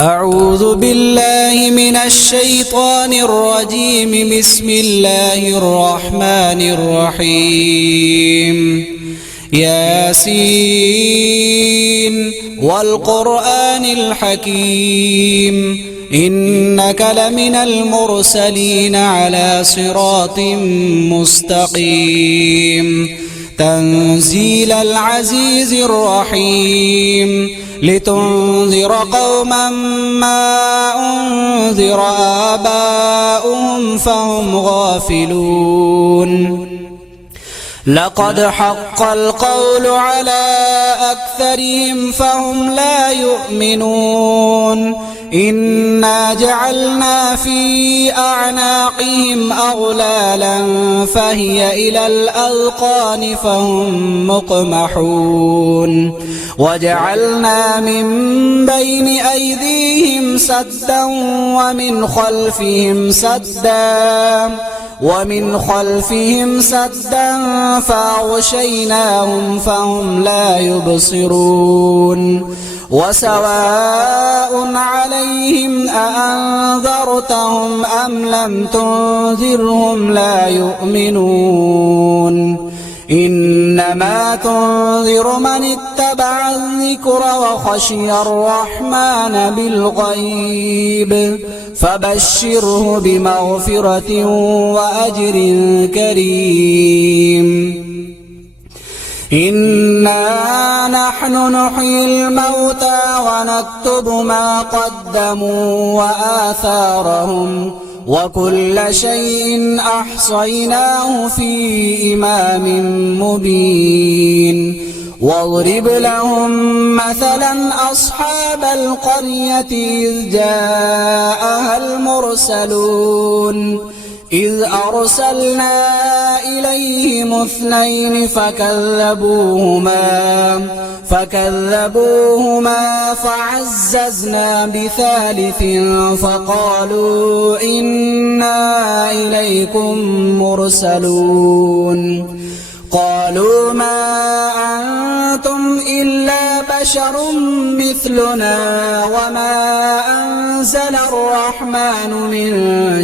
أعوذ بالله من الشيطان الرجيم. بسم الله الرحمن الرحيم. ياسين والقرآن الحكيم إنك لمن المرسلين على صراط مستقيم. تنزيل العزيز الرحيم لتنذر قوما ما أنذر آباؤهم فهم غافلون. لقد حق القول على أكثرهم فهم لا يؤمنون. إنا جعلنا في أعناقهم أغلالا فهي إلى الأذقان فهم مقمحون. وجعلنا من بين أيديهم سدا ومن خلفهم سدا فأغشيناهم فهم لا يبصرون. وسواء عليهم أأنذرتهم أم لم تنذرهم لا يؤمنون. إنما تنذر من اتبع الذكر وخشي الرحمن بالغيب فبشره بمغفرة وأجر كريم. إنا نحن نحيي الموتى ونكتب ما قدموا وآثارهم وكل شيء أحصيناه في إمام مبين. واضرب لهم مثلا أصحاب القرية إذ جاءها المرسلون إذ أرسلنا إليهم 2 فكذبوهما فعززنا ب3 فقالوا إنا إليكم مرسلون. قالوا ما أنتم إلا بشر مثلنا وما أنزل الرحمن من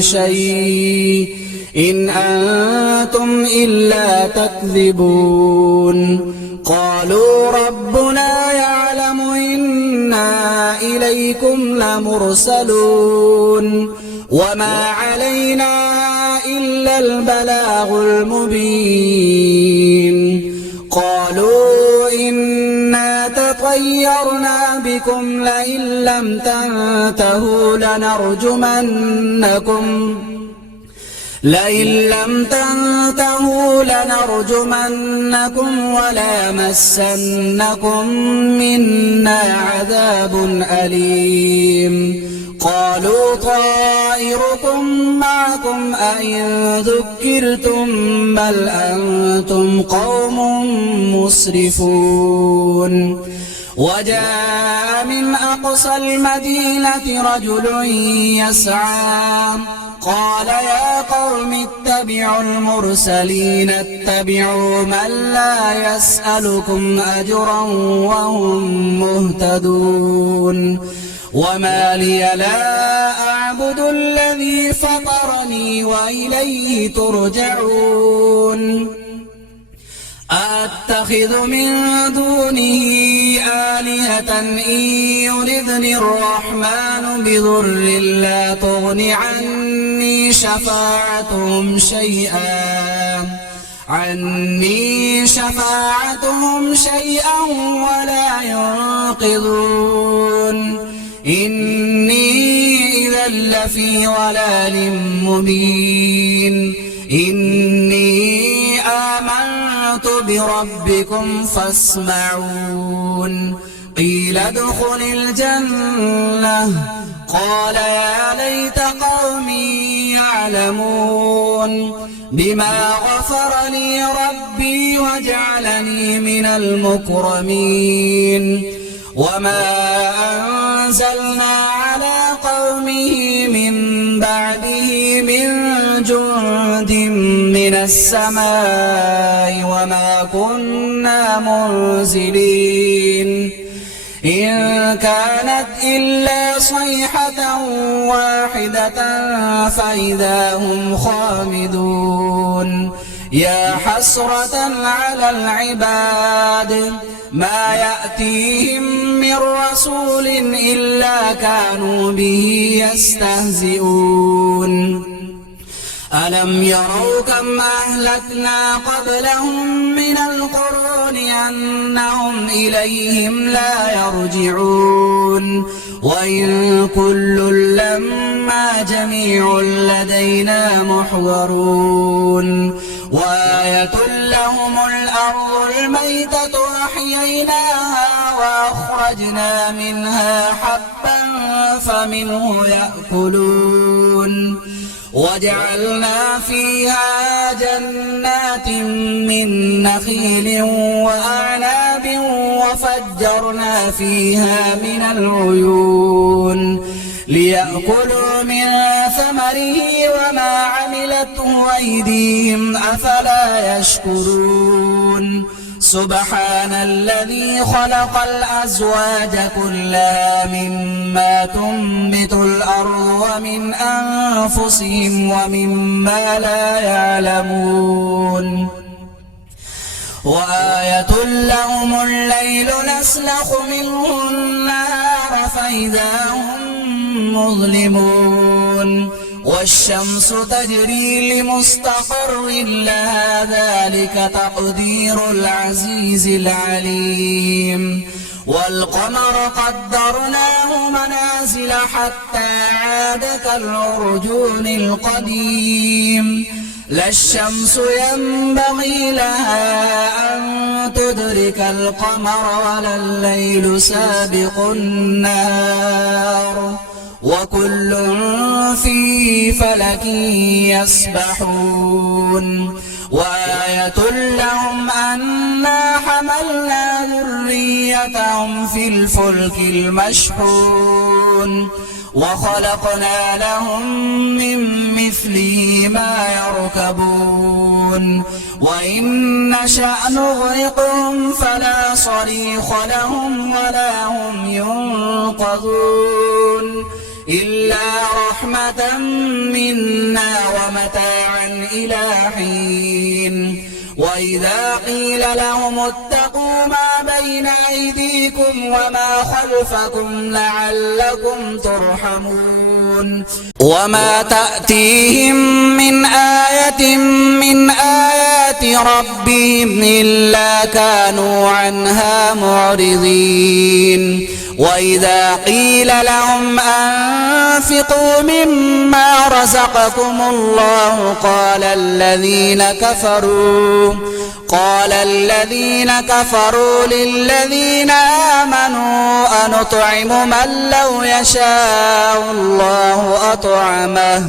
شيء إن أنتم إلا تكذبون. قالوا ربنا يعلم إنا إليكم لمرسلون وما علينا إلا البلاغ المبين. قالوا إنا تطيرنا بكم لئن لم تنتهوا لنرجمنكم وليمسنكم منا عذاب أليم. قالوا طائركم معكم أئن ذكرتم بل أنتم قوم مسرفون. وجاء من أقصى المدينة رجل يسعى قال يا قوم اتبعوا المرسلين اتبعوا من لا يسألكم أجرا وهم مهتدون. وما لي لا أعبد الذي فطرني وإليه ترجعون. أأتخذ من دونه آلهة إن يردني الرحمن بضر لا تغن عني شفاعتهم شيئا ولا ينقذون. إني إذا لفي ضلال مبين. إني آمنت بربكم فاسمعون. قيل ادخل الجنة قال يا ليت قومي يعلمون بما غفر لي ربي وجعلني من المكرمين. وما أنزلنا على قومه من بعده من جند من السماء وما كنا منزلين. إن كانت إلا صيحة واحدة فإذا هم خامدون يا حسرة على العباد ما يأتيهم من رسول إلا كانوا به يستهزئون ألم يروا كم أهلكنا قبلهم من القرون أنهم إليهم لا يرجعون وإن كل لما جميع لدينا محضرون وآية لهم الأرض الميتة أحييناها وأخرجنا منها حبا فمنه يأكلون وجعلنا فيها جنات من نخيل وأعناب وفجرنا فيها من العيون ليأكلوا من ثمره وما عملته أيديهم أفلا يشكرون سبحان الذي خلق الأزواج كلها مما تنبت الأرض ومن أنفسهم ومما لا يعلمون وآية لهم الليل نسلخ منه النهار فإذا هم مظلمون والشمس تجري لمستقر لها ذلك تقدير العزيز العليم والقمر قدرناه منازل حتى عاد كالعرجون القديم لا الشمس ينبغي لها أن تدرك القمر ولا الليل سابق النهار وكل في فلك يسبحون وآية لهم أنا حملنا ذريتهم في الفلك المشحون وخلقنا لهم من مثله ما يركبون وإن نشأ نغرقهم فلا صريخ لهم ولا هم ينقذون إلا رحمة منا ومتاعا إلى حين وإذا قيل لهم اتقوا ما بين أيديكم وما خلفكم لعلكم ترحمون وما تأتيهم من آية من آيات ربهم إلا كانوا عنها معرضين وإذا قيل لهم أنفقوا مما رزقكم الله قال الذين كفروا للذين آمنوا أنطعم من لو يشاء الله أطعمه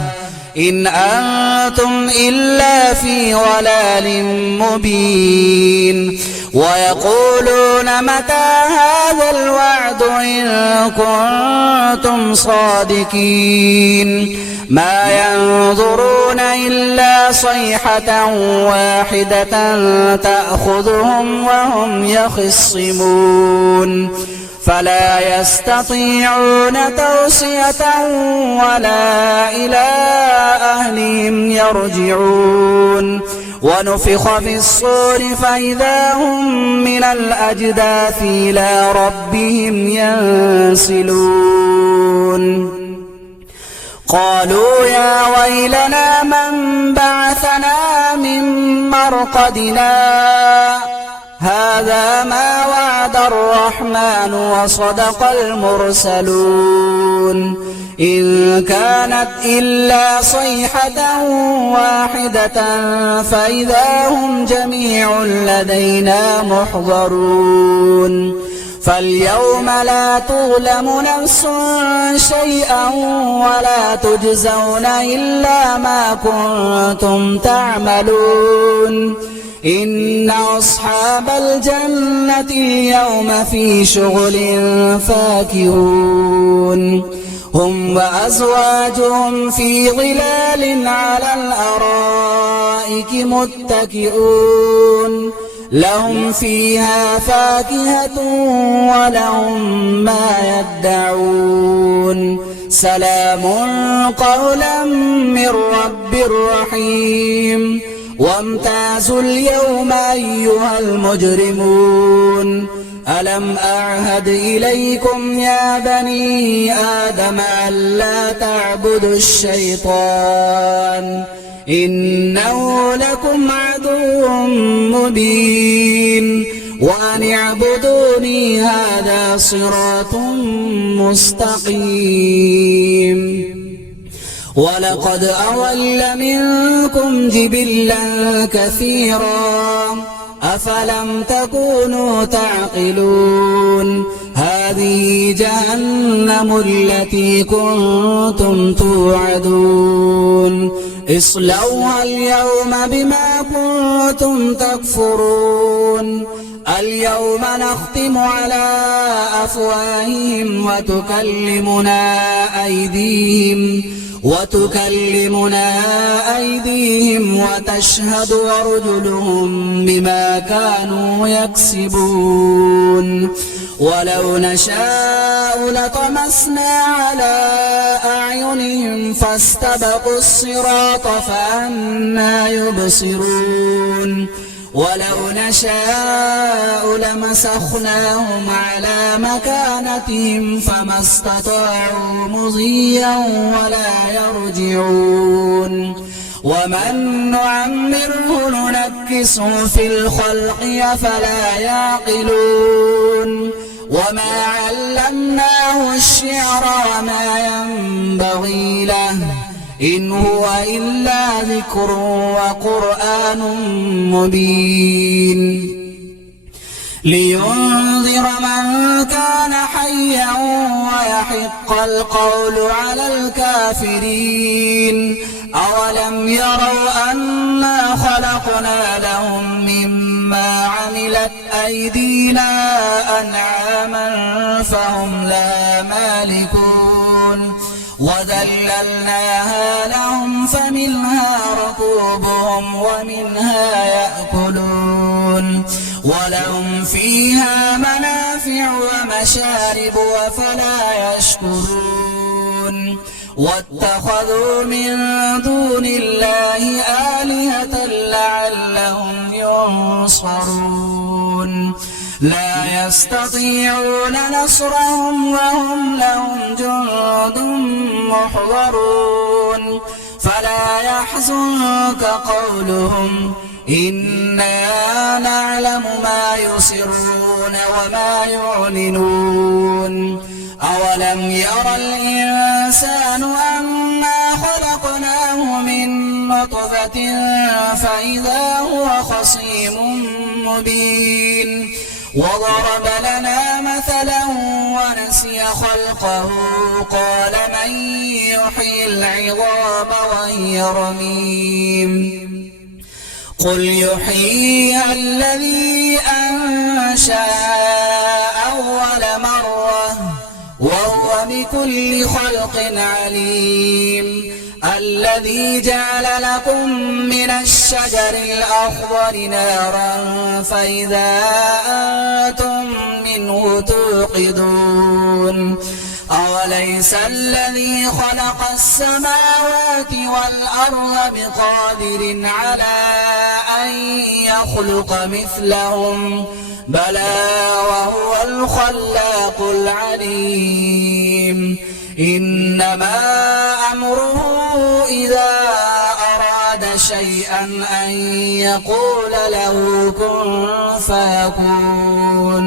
إن أنتم إلا في ضلال مبين ويقولون متى هذا الوعد إن كنتم صادقين ما ينظرون إلا صيحة واحدة تأخذهم وهم يخصمون فلا يستطيعون توصية ولا إلى أهلهم يرجعون ونفخ في الصور فإذا هم من الأجداث إلى ربهم ينسلون قالوا يا ويلنا من بعثنا من مرقدنا هذا ما وعد الرحمن وصدق المرسلون إن كانت إلا صيحة واحدة فإذا هم جميع لدينا محضرون فاليوم لا تظلم نفس شيئا ولا تجزون إلا ما كنتم تعملون إن أصحاب الجنة اليوم في شغل فاكهون هم وأزواجهم في ظلال على الأرائك متكئون لهم فيها فاكهة ولهم ما يدعون سلام قولا من رب رحيم وامتازوا اليوم أيها المجرمون ألم أعهد إليكم يا بني آدم ألا تعبدوا الشيطان إنه لكم عدو مبين وأن اعبدوني هذا صراط مستقيم ولقد أضل منكم جبلا كثيرا أفلم تكونوا تعقلون هذه جهنم التي كنتم توعدون اصلوها اليوم بما كنتم تكفرون اليوم نختم على أفواههم وتكلمنا أيديهم وتشهد أرجلهم بما كانوا يكسبون ولو نشاء لطمسنا على أعينهم فاستبقوا الصراط فأنى يبصرون ولو نشاء لمسخناهم على مكانتهم فما استطاعوا مضيا ولا يرجعون ومن نعمره ننكسه في الخلق أفلا يعقلون وما علمناه الشعر وما ينبغي له إن هو إلا ذكر وقرآن مبين لينذر من كان حيا ويحق القول على الكافرين أولم يروا أنا خلقنا لهم مما عملت أيدينا أنعاما فهم لها مالكون وذللناها لهم فمنها ركوبهم ومنها يأكلون ولهم فيها منافع ومشارب أفلا يشكرون واتخذوا من دون الله آلهة لعلهم ينصرون لا يستطيعون نصرهم وهم لهم جند محضرون فلا يحزنك قولهم إنا نعلم ما يسرون وما يعلنون أولم يرى الإنسان أنا خلقناه من نطفة فإذا هو خصيم مبين وضرب لنا مثلا ونسي خلقه قال من يحيي العظام وهي رميم قل يحييها الذي أنشأ أول مرة وهو بكل خلق عليم الذي جعل لكم من الشجر الأخضر نارا فإذا أنتم منه توقدون أوليس الذي خلق السماوات والأرض بقادر على أن يخلق مثلهم بلى وهو الخلاق العليم إنما أمره إذا أراد شيئا أن يقول له كن فيكون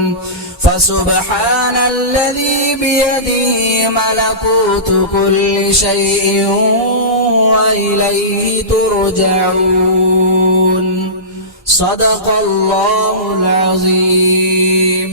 فسبحان الذي بيده ملكوت كل شيء وإليه ترجعون صدق الله العظيم.